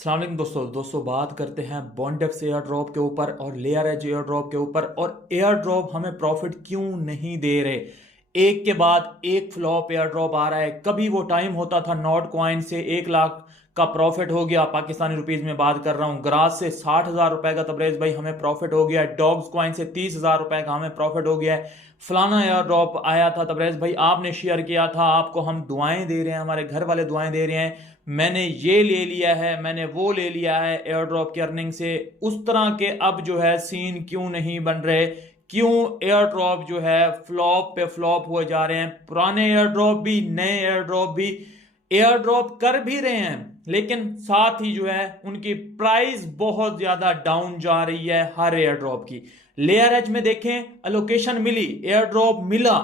अस्सलाम वालेकुम दोस्तों बात करते हैं बॉन्डेक्स एयर ड्रॉप के ऊपर और लेयर एज एयर ड्रॉप के ऊपर। और एयर ड्रॉप हमें प्रॉफिट क्यों नहीं दे रहे। एक के बाद एक फ्लॉप एयर ड्रॉप आ रहा है। कभी वो टाइम होता था नॉट कॉइन से 1 लाख का प्रॉफिट हो गया, पाकिस्तानी रुपीज में बात कर रहा हूँ। ग्रास से 60,000 रुपए का तबरेज भाई हमें प्रॉफिट हो गया है। डॉग्स कॉइन से 30,000 रुपए का हमें प्रॉफिट हो गया है। फलाना एयर ड्रॉप आया था तबरेज भाई, आपने शेयर किया था, आपको हम दुआएं दे रहे हैं, हमारे घर वाले दुआएं दे रहे हैं, मैंने ये ले लिया है, मैंने वो ले लिया है एयर ड्रॉप की अर्निंग से। उस तरह के अब जो है सीन क्यों नहीं बन रहे, क्यों एयर ड्रॉप जो है फ्लॉप पे फ्लॉप हुए जा रहे हैं। पुराने एयर ड्रॉप भी, नए एयर ड्रॉप भी एयर ड्रॉप कर भी रहे हैं, लेकिन साथ ही जो है उनकी प्राइस बहुत ज्यादा डाउन जा रही है हर एयर ड्रॉप की। लेयर एज में देखें, अलोकेशन मिली, एयर ड्रॉप मिला,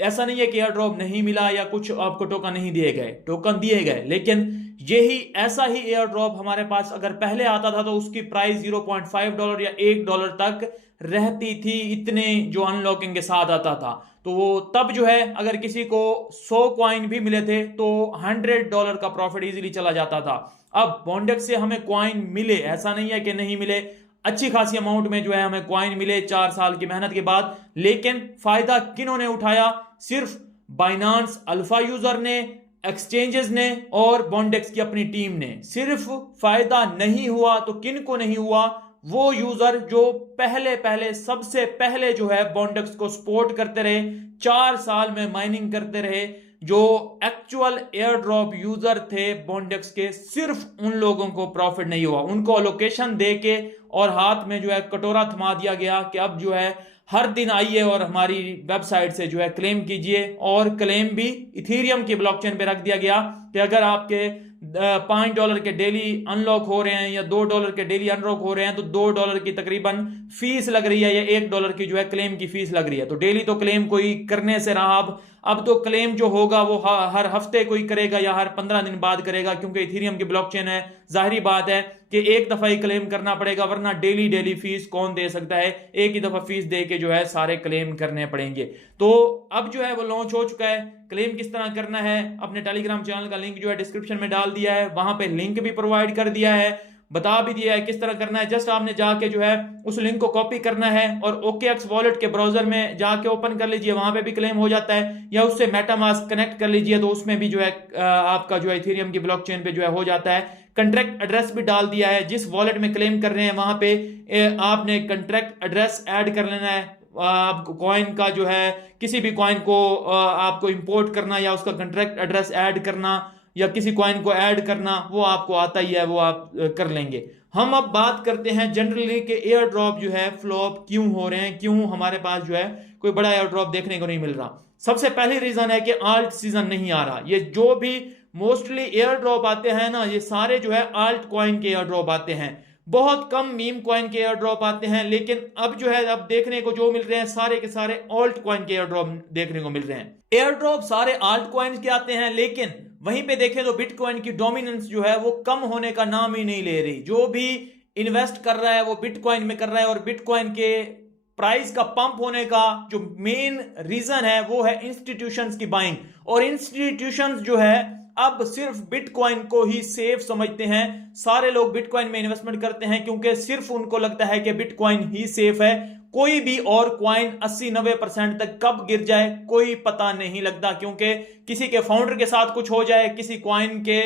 ऐसा नहीं है कि एयर ड्रॉप नहीं मिला या कुछ आपको टोकन नहीं दिए गए, टोकन दिए गए, लेकिन यही ऐसा ही एयर ड्रॉप हमारे पास अगर पहले आता था तो उसकी प्राइस $0.5 या $1 तक रहती थी, इतने जो अनलॉकिंग के साथ आता था। तो वो तब जो है अगर किसी को 100 कॉइन भी मिले थे तो $100 का प्रॉफिट इजीली चला जाता था। अब बॉन्डेक्स से हमें कॉइन मिले, ऐसा नहीं है कि नहीं मिले, अच्छी खासी अमाउंट में जो है हमें कॉइन मिले 4 साल की मेहनत के बाद। लेकिन फायदा किन्होंने उठाया? सिर्फ बाइनांस अल्फा यूजर ने, एक्सचेंजेस ने और बॉन्डेक्स की अपनी टीम ने। सिर्फ फायदा नहीं हुआ तो किन को नहीं हुआ? वो यूजर जो पहले पहले सबसे पहले जो है बॉन्डेक्स को सपोर्ट करते रहे, 4 साल में माइनिंग करते रहे, जो एक्चुअल एयर ड्रॉप यूजर थे बॉन्डेक्स के, सिर्फ उन लोगों को प्रॉफिट नहीं हुआ। उनको लोकेशन दे के और हाथ में जो है कटोरा थमा दिया गया कि अब जो है हर दिन आइए और हमारी वेबसाइट से जो है क्लेम कीजिए। और क्लेम भी इथेरियम की ब्लॉकचेन पे रख दिया गया कि अगर आपके $5 के डेली अनलॉक हो रहे हैं या $2 के डेली अनलॉक हो रहे हैं तो $2 की तकरीबन फीस लग रही है या $1 की जो है क्लेम की फीस लग रही है। तो डेली तो क्लेम कोई करने से रहा, अब तो क्लेम जो होगा वो हर हफ्ते कोई करेगा या हर 15 दिन बाद करेगा, क्योंकि इथेरियम की ब्लॉकचेन है। जाहिर बात है कि एक दफा ही क्लेम करना पड़ेगा, वरना डेली डेली फीस कौन दे सकता है। एक ही दफा फीस दे के जो है सारे क्लेम करने पड़ेंगे। तो अब जो है वो लॉन्च हो चुका है। क्लेम किस तरह करना है, अपने टेलीग्राम चैनल का लिंक जो है डिस्क्रिप्शन में डाल दिया है, वहां पे लिंक भी प्रोवाइड कर दिया है, बता भी दिया है किस तरह करना है। जस्ट आपने जाके जो है उस लिंक को कॉपी करना है और OKX वॉलेट के ब्राउजर में जाके ओपन कर लीजिए, वहां पे भी क्लेम हो जाता है, या उससे मेटामास्क कनेक्ट कर लीजिए तो उसमें भी जो है आपका जो है इथेरियम की ब्लॉकचेन पे जो है हो जाता है। कंट्रैक्ट एड्रेस भी डाल दिया है, जिस वॉलेट में क्लेम कर रहे हैं वहां पे आपने कंट्रैक्ट एड्रेस ऐड कर लेना है। आप कॉइन का जो है किसी भी कॉइन को आपको इंपोर्ट करना या उसका कंट्रैक्ट एड्रेस ऐड करना या किसी कॉइन को ऐड करना वो आपको आता ही है, वो आप कर लेंगे। हम अब बात करते हैं जनरली कि एयर ड्रॉप जो है फ्लॉप क्यों हो रहे हैं, क्यों हमारे पास जो है कोई बड़ा एयर ड्रॉप देखने को नहीं मिल रहा। सबसे पहली रीजन है कि आल्ट सीजन नहीं आ रहा। ये जो भी मोस्टली एयर ड्रॉप आते हैं ना, ये सारे जो है आल्ट कॉइन के एयर ड्रॉप आते हैं। बहुत कम मीम कॉइन के एयर ड्रॉप आते हैं, लेकिन अब जो है अब देखने को जो मिल रहे हैं सारे के सारे ऑल्ट कॉइन के एयर ड्रॉप देखने को मिल रहे हैं। एयर ड्रॉप सारे आल्ट कॉइन के आते हैं, लेकिन वहीं पे देखें तो बिटकॉइन की डोमिनेंस जो है वो कम होने का नाम ही नहीं ले रही। जो भी इन्वेस्ट कर रहा है वो बिटकॉइन में कर रहा है, और बिटकॉइन के प्राइस का पंप होने का जो मेन रीजन है वो है इंस्टीट्यूशंस की बाइंग। और इंस्टीट्यूशंस जो है अब सिर्फ बिटकॉइन को ही सेफ समझते हैं। सारे लोग बिटकॉइन में इन्वेस्टमेंट करते हैं क्योंकि सिर्फ उनको लगता है कि बिटकॉइन ही सेफ है। कोई भी और कॉइन 80-90% तक कब गिर जाए कोई पता नहीं लगता, क्योंकि किसी के फाउंडर के साथ कुछ हो जाए, किसी कॉइन के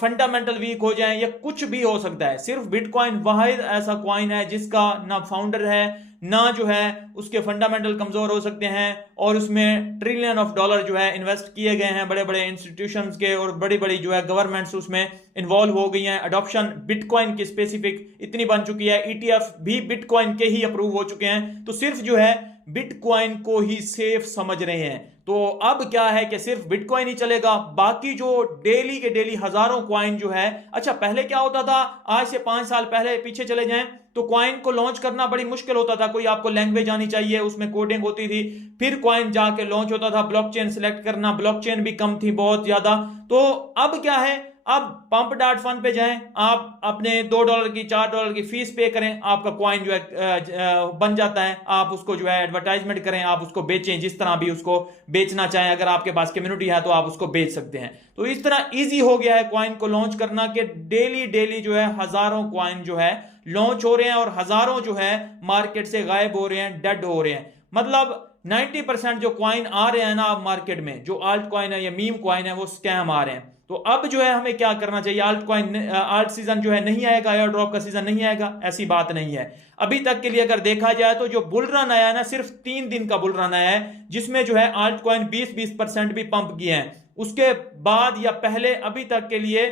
फंडामेंटल वीक हो जाए, या कुछ भी हो सकता है। सिर्फ बिटकॉइन वाहिद ऐसा कॉइन है जिसका ना फाउंडर है ना जो है उसके फंडामेंटल कमजोर हो सकते हैं, और उसमें ट्रिलियन ऑफ डॉलर जो है इन्वेस्ट किए गए हैं बड़े बड़े इंस्टीट्यूशंस के, और बड़ी बड़ी जो है गवर्नमेंट्स उसमें इन्वॉल्व हो गई हैं। अडॉप्शन बिटकॉइन की स्पेसिफिक इतनी बन चुकी है, ETF भी बिटकॉइन के ही अप्रूव हो चुके हैं। तो सिर्फ जो है बिटकॉइन को ही सेफ समझ रहे हैं। तो अब क्या है कि सिर्फ बिटकॉइन ही चलेगा, बाकी जो डेली के डेली हजारों कॉइन जो है। अच्छा, पहले क्या होता था, आज से 5 साल पहले पीछे चले जाएं तो कॉइन को लॉन्च करना बड़ी मुश्किल होता था। कोई आपको लैंग्वेज आनी चाहिए, उसमें कोडिंग होती थी, फिर कॉइन जाके लॉन्च होता था। ब्लॉकचेन सिलेक्ट करना, ब्लॉकचेन भी कम थी बहुत ज्यादा। तो अब क्या है, अब पंप डॉट फंड पे जाएं, आप अपने $2 की $4 की फीस पे करें, आपका कॉइन जो है बन जाता है। आप उसको जो है एडवर्टाइजमेंट करें, आप उसको बेचें, जिस तरह भी उसको बेचना चाहें। अगर आपके पास कम्युनिटी है तो आप उसको बेच सकते हैं। तो इस तरह इजी हो गया है कॉइन को लॉन्च करना कि डेली डेली जो है हजारों कॉइन जो है लॉन्च हो रहे हैं और हजारों जो है मार्केट से गायब हो रहे हैं, डेड हो रहे हैं। मतलब 90% जो कॉइन आ रहे हैं ना मार्केट में, जो आल्ट कॉइन है या मीम कॉइन है, वो स्कैम आ रहे हैं। तो अब जो है हमें क्या करना चाहिए? आल्ट सीजन जो है नहीं आएगा, एयर ड्रॉप का सीजन नहीं आएगा, ऐसी बात नहीं है। अभी तक के लिए अगर देखा जाए तो जो बुल रन आया ना, सिर्फ 3 दिन का बुल रन आया है, जिसमें जो है आल्ट कॉइन 20% भी पंप किए हैं। उसके बाद या पहले अभी तक के लिए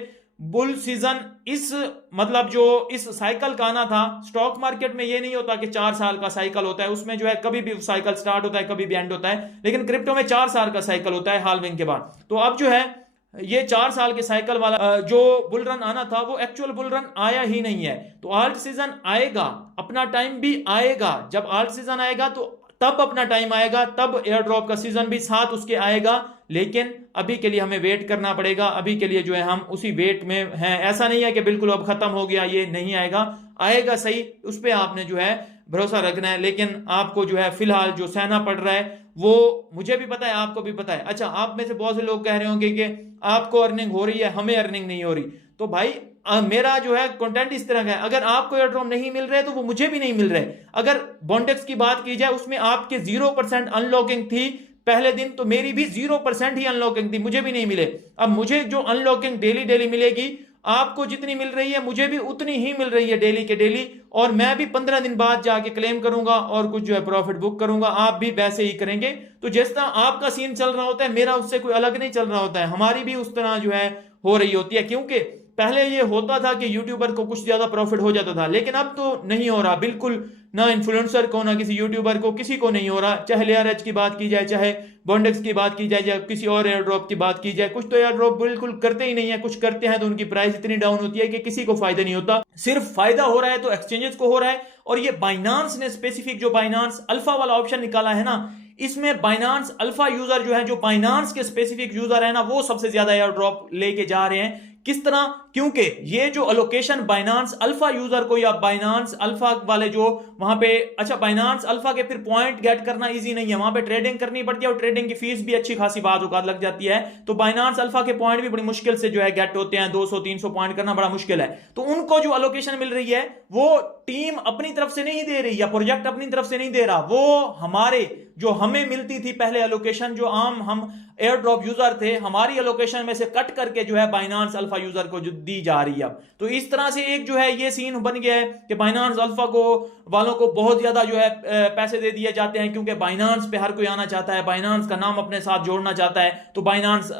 बुल सीजन इस मतलब जो इस साइकिल का आना था, स्टॉक मार्केट में ये नहीं होता कि 4 साल का साइकिल होता है, उसमें जो है कभी भी साइकिल स्टार्ट होता है, कभी भी एंड होता है। लेकिन क्रिप्टो में 4 साल का साइकिल होता है हाल्विंग के बाद। तो अब जो है ये 4 साल के साइकिल वाला जो बुल रन आना था, वो एक्चुअल बुल रन आया ही नहीं है। तो आल्ट सीजन आएगा, अपना टाइम भी आएगा। जब आल्ट सीजन आएगा तो तब अपना टाइम आएगा, तब एयर ड्रॉप का सीजन भी साथ उसके आएगा। लेकिन अभी के लिए हमें वेट करना पड़ेगा। अभी के लिए जो है हम उसी वेट में हैं। ऐसा नहीं है कि बिल्कुल अब खत्म हो गया, ये नहीं आएगा, आएगा सही, उस पर आपने जो है भरोसा रखना है। लेकिन आपको जो है फिलहाल जो सहना पड़ रहा है, वो मुझे भी पता है, आपको भी पता है। अच्छा, आप में से बहुत से लोग कह रहे होंगे कि आपको अर्निंग हो रही है, हमें अर्निंग नहीं हो रही। तो भाई मेरा जो है कंटेंट इस तरह का है, अगर आपको एयर ड्रॉप नहीं मिल रहे तो वो मुझे भी नहीं मिल रहे। अगर बॉन्डेक्स की बात की जाए, उसमें आपके 0% अनलॉकिंग थी पहले दिन, तो मेरी भी 0% ही अनलॉकिंग थी, मुझे भी नहीं मिले। अब मुझे जो अनलॉकिंग डेली डेली मिलेगी, आपको जितनी मिल रही है मुझे भी उतनी ही मिल रही है डेली के डेली। और मैं भी 15 दिन बाद जाके क्लेम करूंगा और कुछ जो है प्रॉफिट बुक करूंगा, आप भी वैसे ही करेंगे। तो जिस तरह आपका सीन चल रहा होता है, मेरा उससे कोई अलग नहीं चल रहा होता है, हमारी भी उस तरह जो है हो रही होती है। क्योंकि पहले ये होता था कि यूट्यूबर को कुछ ज्यादा प्रॉफिट हो जाता था, लेकिन अब तो नहीं हो रहा बिल्कुल, ना इन्फ्लुएंसर को, ना किसी यूट्यूबर को, किसी को नहीं हो रहा। चाहे लेयर एच की बात की जाए, चाहे बॉन्डेक्स की बात की जाए, या किसी और एयर ड्रॉप की बात की जाए, कुछ तो एयर ड्रॉप बिल्कुल करते ही नहीं है, कुछ करते हैं तो उनकी प्राइस इतनी डाउन होती है कि किसी को फायदा नहीं होता। सिर्फ फायदा हो रहा है तो एक्सचेंजेस को हो रहा है। और ये बाइनांस ने स्पेसिफिक जो बाइनांस अल्फा वाला ऑप्शन निकाला है ना, इसमें बाइनांस अल्फा यूजर जो है, जो बाइनांस के स्पेसिफिक यूजर है ना, वो सबसे ज्यादा एयर ड्रॉप लेके जा रहे हैं। किस तरह? क्योंकि ये जो अलोकेशन बाइनांस अल्फा यूजर को या बाइनांस अल्फा वाले जो वहां पे, अच्छा बाइनांस अल्फा के फिर पॉइंट गेट करना इजी नहीं है, वहां पे ट्रेडिंग करनी पड़ती है और ट्रेडिंग की फीस भी अच्छी खासी बात औकात लग जाती है। तो बाइनांस अल्फा के पॉइंट भी बड़ी मुश्किल से जो है गेट होते हैं, 200-300 पॉइंट करना बड़ा मुश्किल है। तो उनको जो अलोकेशन मिल रही है, वो टीम अपनी तरफ से नहीं दे रही या प्रोजेक्ट अपनी तरफ से नहीं दे रहा, वो हमारे जो हमें मिलती थी पहले अलोकेशन, जो हम एयर ड्रॉप यूजर थे, हमारी अलोकेशन में से कट करके जो है बाइनांस अल्फा यूजर को जो दी जा रही है अब। तो इस तरह से एक जो है ये सीन बन गया है कि बाइनांस अल्फा को वालों को बहुत ज्यादा जो है पैसे दे दिए जाते हैं, क्योंकि बाइनांस पे हर कोई आना चाहता है, बाइनांस का नाम अपने साथ जोड़ना चाहता है। तो बाइनांस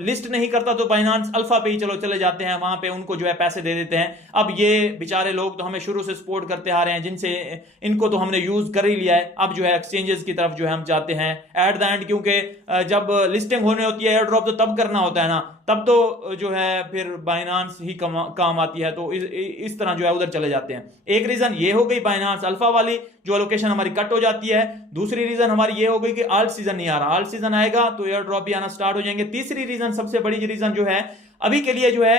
लिस्ट नहीं करता तो बाइनांस अल्फा पे ही चले जाते हैं, वहां पे उनको जो है पैसे दे देते हैं। अब ये बेचारे लोग तो हमें शुरू से सपोर्ट करते आ रहे हैं, जिनसे इनको तो हमने यूज कर ही लिया है। अब जो है एक्सचेंजेस की तरफ जो है हम जाते हैं एट द एंड, क्योंकि जब लिस्टिंग होने होती है एयर ड्रॉप तो तब करना होता है ना, तब तो जो है फिर बाइनांस ही काम आती है। तो इस तरह जो है उधर चले जाते हैं। एक रीजन ये हो गई बाइनांस अल्फा वाली, जो अलोकेशन हमारी कट हो जाती है। दूसरी रीजन हमारी ये हो गई कि आल्ट सीजन नहीं आ रहा, आल्ट सीजन आएगा तो एयर ड्रॉप भी आना स्टार्ट हो जाएंगे। तीसरी रीजन, सबसे बड़ी रीजन जो है अभी के लिए जो है,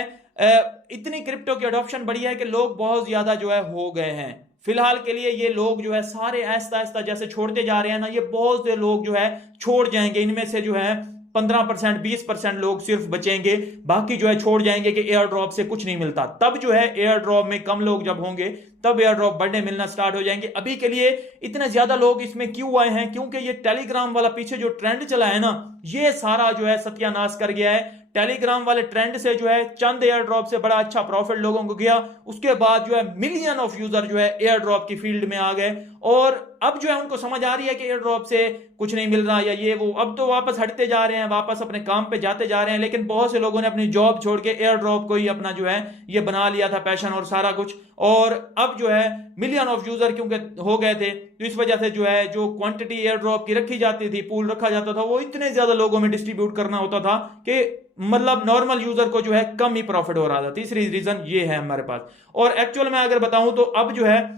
इतनी क्रिप्टो की अडॉप्शन बढ़ी है कि लोग बहुत ज्यादा जो है हो गए हैं। फिलहाल के लिए ये लोग जो है सारे आहिस्ता आहिस्ता जैसे छोड़ते जा रहे हैं ना, ये बहुत से लोग जो है छोड़ जाएंगे। इनमें से जो है 15% 20% लोग सिर्फ बचेंगे, बाकी जो है छोड़ जाएंगे कि एयर ड्रॉप से कुछ नहीं मिलता। तब जो है एयर ड्रॉप में कम लोग जब होंगे, तब एयर ड्रॉप बढ़ने मिलना स्टार्ट हो जाएंगे। अभी के लिए इतने ज्यादा लोग इसमें क्यों आए हैं? क्योंकि ये टेलीग्राम वाला पीछे जो ट्रेंड चला है ना, ये सारा जो है सत्यानाश कर गया है। टेलीग्राम वाले ट्रेंड से जो है चंद एयर ड्रॉप से बड़ा अच्छा प्रॉफिट लोगों को गया, उसके बाद जो है मिलियन ऑफ यूजर जो है एयर ड्रॉप की फील्ड में आ गए। और अब जो है उनको समझ आ रही है कि एयर ड्रॉप से कुछ नहीं मिल रहा या ये वो, अब तो वापस हटते जा रहे हैं, वापस अपने काम पे जाते जा रहे हैं। लेकिन बहुत से लोगों ने अपनी जॉब छोड़ के एयर ड्रॉप को ही अपना जो है ये बना लिया था पैशन और सारा कुछ। और अब जो है मिलियन ऑफ यूजर क्योंकि हो गए थे, तो इस वजह से जो है जो क्वांटिटी एयर ड्रॉप की रखी जाती थी, पूल रखा जाता था, वो इतने ज्यादा लोगों में डिस्ट्रीब्यूट करना होता था कि मतलब नॉर्मल यूजर को जो है कम ही प्रॉफिट हो रहा था। तीसरी रीजन ये है हमारे पास। और एक्चुअल में अगर बताऊं तो अब जो है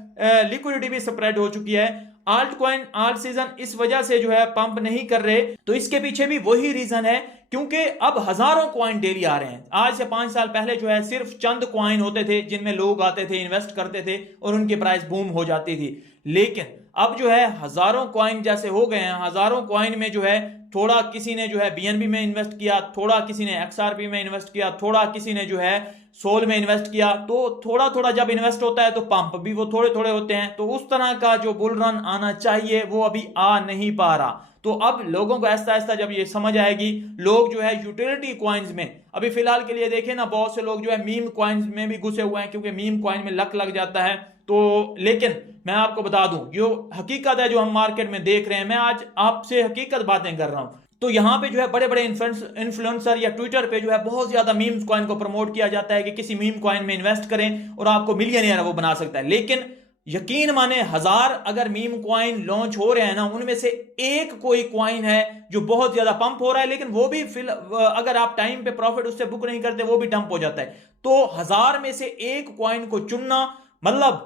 लिक्विडिटी भी स्प्रेड हो चुकी है। आल्ट कॉइन आल्ट सीजन इस वजह से जो है पंप नहीं कर रहे, तो इसके पीछे भी वही रीजन है, क्योंकि अब हजारों कॉइन डेली आ रहे हैं। आज से 5 साल पहले जो है सिर्फ चंद कॉइन होते थे जिनमें लोग आते थे, इन्वेस्ट करते थे और उनकी प्राइस बूम हो जाती थी। लेकिन अब जो है हजारों कॉइन जैसे हो गए हैं, हजारों कॉइन में जो है थोड़ा किसी ने जो है बीएनबी में इन्वेस्ट किया, थोड़ा किसी ने एक्सआरपी में इन्वेस्ट किया, थोड़ा किसी ने जो है सोल में इन्वेस्ट किया, तो थोड़ा थोड़ा जब इन्वेस्ट होता है तो पंप भी वो थोड़े थोड़े होते हैं। तो उस तरह का जो बुल रन आना चाहिए वो अभी आ नहीं पा रहा। तो अब लोगों को ऐसा ऐसा जब ये समझ आएगी, लोग जो है यूटिलिटी कॉइन्स में अभी फिलहाल के लिए देखें ना, बहुत से लोग जो है मीम कॉइन्स में भी घुसे हुए हैं, क्योंकि मीम कॉइन में लक लग जाता है। तो लेकिन मैं आपको बता दूं, जो हकीकत है जो हम मार्केट में देख रहे हैं, मैं आज आपसे हकीकत बातें कर रहा हूं। तो यहां पे जो है बड़े बड़े इन्फ्लुएंसर या ट्विटर पे जो है बहुत ज्यादा मीम्स कॉइन को प्रमोट किया जाता है कि किसी मीम कॉइन में इन्वेस्ट करें और आपको मिलियनियर वो बना सकता है। लेकिन यकीन माने 1000 अगर मीम कॉइन लॉन्च हो रहे हैं ना, उनमें से एक कोई कॉइन है जो बहुत ज्यादा पंप हो रहा है, लेकिन वो भी अगर आप टाइम पे प्रॉफिट उससे बुक नहीं करते वो भी डंप हो जाता है। तो 1000 में से एक कॉइन को चुनना मतलब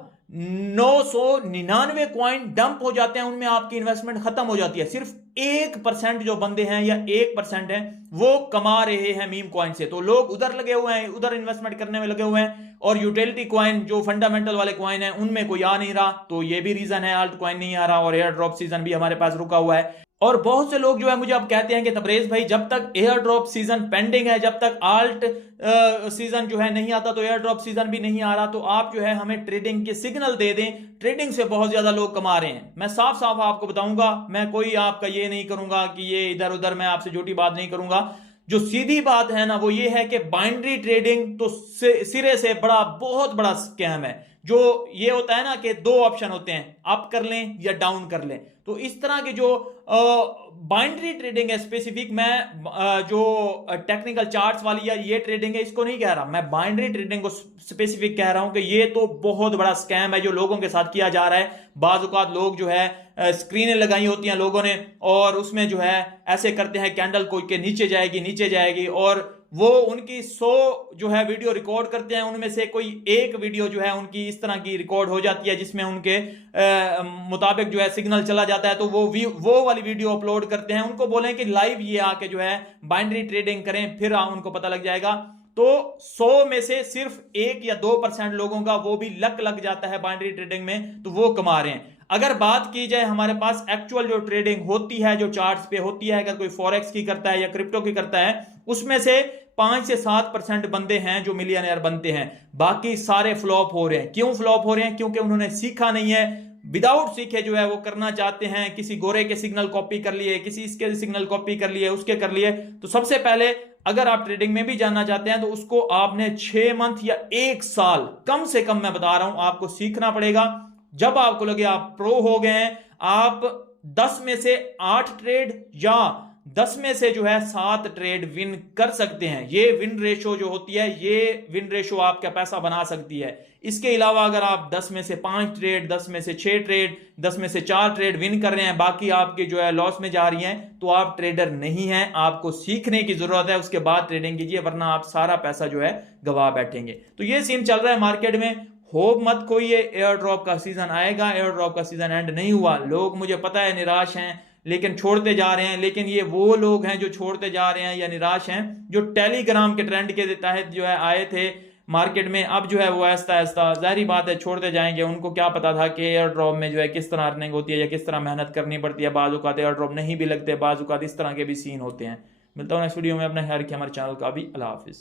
999 कॉइन डंप हो जाते हैं, उनमें आपकी इन्वेस्टमेंट खत्म हो जाती है। सिर्फ 1% जो बंदे हैं या 1% हैं वो कमा रहे हैं मीम कॉइन से। तो लोग उधर लगे हुए हैं, उधर इन्वेस्टमेंट करने में लगे हुए हैं, और यूटिलिटी कॉइन जो फंडामेंटल वाले कॉइन हैं उनमें कोई आ नहीं रहा। तो ये भी रीजन है आल्ट कॉइन नहीं आ रहा, और एयर ड्रॉप सीजन भी हमारे पास रुका हुआ है। और बहुत से लोग जो है मुझे अब कहते हैं कि तबरेज भाई, जब तक एयर ड्रॉप सीजन पेंडिंग है, जब तक आल्ट सीजन जो है नहीं आता तो एयर ड्रॉप सीजन भी नहीं आ रहा, तो आप जो है हमें ट्रेडिंग के सिग्नल दे दें। ट्रेडिंग से बहुत ज्यादा लोग कमा रहे हैं। मैं साफ साफ आपको बताऊंगा, मैं कोई आपका ये नहीं करूंगा कि ये इधर उधर, मैं आपसे झूठी बात नहीं करूंगा। जो सीधी बात है ना वो ये है कि बाइनरी ट्रेडिंग तो सिरे से बड़ा बहुत बड़ा स्कैम है। जो ये होता है ना कि दो ऑप्शन होते हैं, अप कर लें या डाउन कर लें। तो इस तरह की जो बाइनरी ट्रेडिंग है स्पेसिफिक, मैं जो टेक्निकल चार्ट्स वाली या ये ट्रेडिंग है इसको नहीं कह रहा, मैं बाइनरी ट्रेडिंग को स्पेसिफिक कह रहा हूं कि ये तो बहुत बड़ा स्कैम है जो लोगों के साथ किया जा रहा है। बाज़ औक़ात लोग जो है स्क्रीनें लगाई होती हैं लोगों ने, और उसमें जो है ऐसे करते हैं कैंडल कोई के नीचे जाएगी नीचे जाएगी, और वो उनकी 100 जो है वीडियो रिकॉर्ड करते हैं, उनमें से कोई एक वीडियो जो है उनकी इस तरह की रिकॉर्ड हो जाती है जिसमें उनके मुताबिक जो है सिग्नल चला जाता है, तो वो वाली वीडियो अपलोड करते हैं। उनको बोलें कि लाइव ये आके जो है बाइनरी ट्रेडिंग करें, फिर उनको पता लग जाएगा। तो 100 में से सिर्फ 1 या 2% लोगों का वो भी लक लग जाता है बाइनरी ट्रेडिंग में, तो वो कमा रहे हैं। अगर बात की जाए हमारे पास एक्चुअल जो ट्रेडिंग होती है, जो चार्ट्स पे होती है, अगर कोई फॉरेक्स की करता है या क्रिप्टो की करता है, उसमें से 5 से 7% बंदे हैं जो मिलियनर बनते हैं। बाकी सारे फ्लॉप हो रहे हैं। क्यों फ्लॉप हो रहे हैं? क्योंकि उन्होंने सीखा नहीं है। विदाउट सीखे जो है वो करना चाहते हैं, किसी गोरे के सिग्नल कॉपी कर लिए, किसी इसके सिग्नल कॉपी कर लिए, उसके कर लिए। तो सबसे पहले अगर आप ट्रेडिंग में भी जानना चाहते हैं तो उसको आपने 6 मंथ या 1 साल कम से कम, मैं बता रहा हूं, आपको सीखना पड़ेगा। जब आपको लगे आप प्रो हो गए हैं, आप 10 में से 8 ट्रेड या 10 में से जो है 7 ट्रेड विन कर सकते हैं। ये विन रेशो जो होती है, ये विन रेशो आपका पैसा बना सकती है। इसके अलावा अगर आप 10 में से 5 ट्रेड, 10 में से 6 ट्रेड, 10 में से 4 ट्रेड विन कर रहे हैं, बाकी आपके जो है लॉस में जा रही हैं, तो आप ट्रेडर नहीं हैं। आपको सीखने की जरूरत है, उसके बाद ट्रेडिंग कीजिए, वरना आप सारा पैसा जो है गवा बैठेंगे। तो ये सीन चल रहा है मार्केट में। होप मत कोई ये एयर ड्रॉप का सीजन आएगा, एयर ड्रॉप का सीजन एंड नहीं हुआ। लोग मुझे पता है निराश हैं, लेकिन छोड़ते जा रहे हैं। लेकिन ये वो लोग हैं जो छोड़ते जा रहे हैं या निराश हैं, जो टेलीग्राम के ट्रेंड के तहत जो है आए थे मार्केट में, अब जो है वो आहिस्ता आहिस्ता जाहिर बात है छोड़ते जाएंगे। उनको क्या पता था कि एयर ड्रॉप में जो है किस तरह अर्निंग होती है या किस तरह मेहनत करनी पड़ती है। बाज़ औक़ात एयर ड्रॉप नहीं भी लगते, बाज़ औक़ात इस तरह के भी सीन होते हैं। मिलता हूँ नेक्स्ट वीडियो में। अपना ख्याल रखिए, हमारे चैनल का भी। अल्लाह हाफिज़।